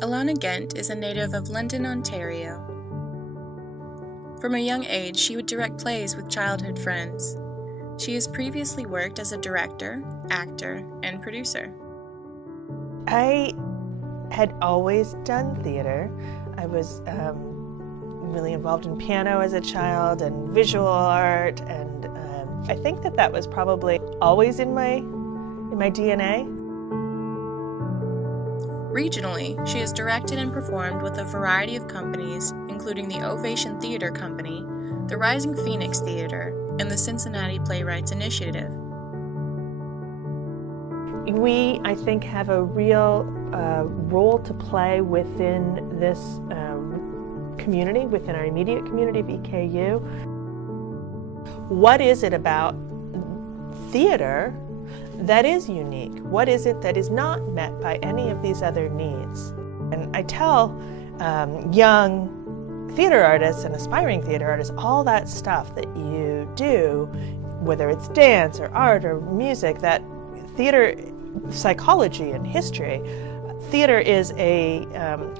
Alana Ghent is a native of London, Ontario. From a young age, she would direct plays with childhood friends. She has previously worked as a director, actor, and producer. I had always done theater. I was really involved in piano as a child and visual art, and I think that was probably always in my DNA. Regionally, she has directed and performed with a variety of companies, including the Ovation Theater Company, the Rising Phoenix Theater, and the Cincinnati Playwrights Initiative. We, I think, have a real role to play within this community, within our immediate community of EKU. What is it about theater that is unique? What is it that is not met by any of these other needs? And I tell young theater artists and aspiring theater artists, all that stuff that you do, whether it's dance or art or music, that theater psychology and history, theater is a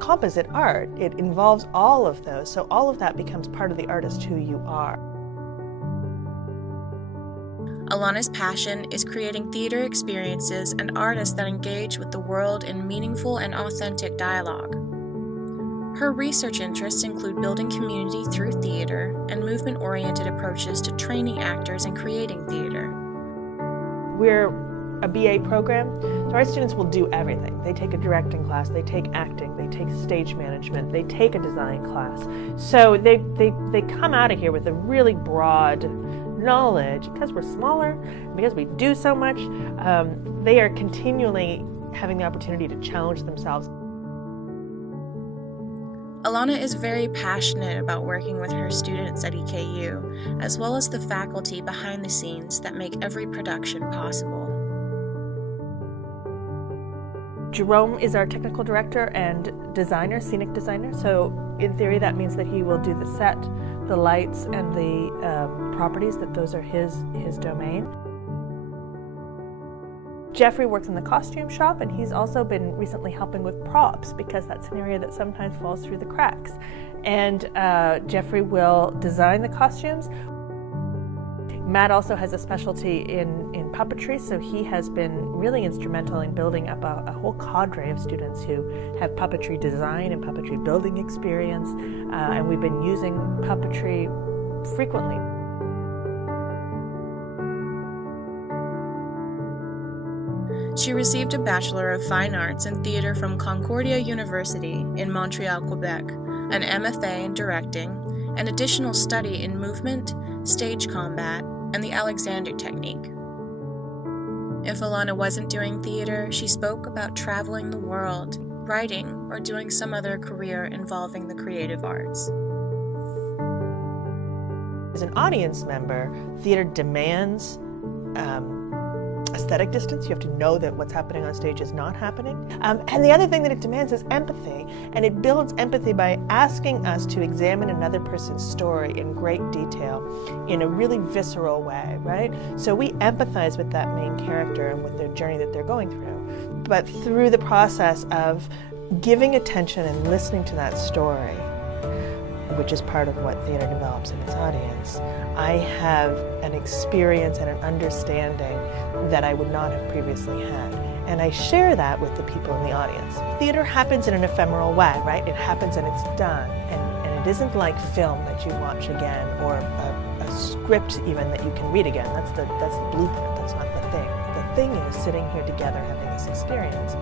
composite art. It involves all of those, so all of that becomes part of the artist who you are. Alana's passion is creating theater experiences and artists that engage with the world in meaningful and authentic dialogue. Her research interests include building community through theater and movement-oriented approaches to training actors and creating theater. We're a BA program, so our students will do everything. They take a directing class, they take acting, they take stage management, they take a design class. So they come out of here with a really broad knowledge. Because we're smaller, because we do so much, they are continually having the opportunity to challenge themselves. Alana is very passionate about working with her students at EKU, as well as the faculty behind the scenes that make every production possible. Jerome is our technical director and designer, scenic designer, so in theory that means that he will do the set, the lights, and the properties, that those are his domain. Jeffrey works in the costume shop, and he's also been recently helping with props because that's an area that sometimes falls through the cracks. And Jeffrey will design the costumes. Matt also has a specialty in puppetry, so he has been really instrumental in building up a whole cadre of students who have puppetry design and puppetry building experience, and we've been using puppetry frequently. She received a Bachelor of Fine Arts in Theatre from Concordia University in Montreal, Quebec, an MFA in Directing, and additional study in movement, stage combat, and the Alexander technique. If Alana wasn't doing theater, she spoke about traveling the world, writing, or doing some other career involving the creative arts. As an audience member, theater demands aesthetic distance. You have to know that what's happening on stage is not happening. And the other thing that it demands is empathy. And it builds empathy by asking us to examine another person's story in great detail in a really visceral way, right? So we empathize with that main character and with their journey that they're going through. But through the process of giving attention and listening to that story, which is part of what theater develops in its audience, I have an experience and an understanding that I would not have previously had. And I share that with the people in the audience. Theater happens in an ephemeral way, right? It happens and it's done. And it isn't like film that you watch again, or a script even that you can read again. That's the blueprint, that's not the thing. The thing is sitting here together having this experience.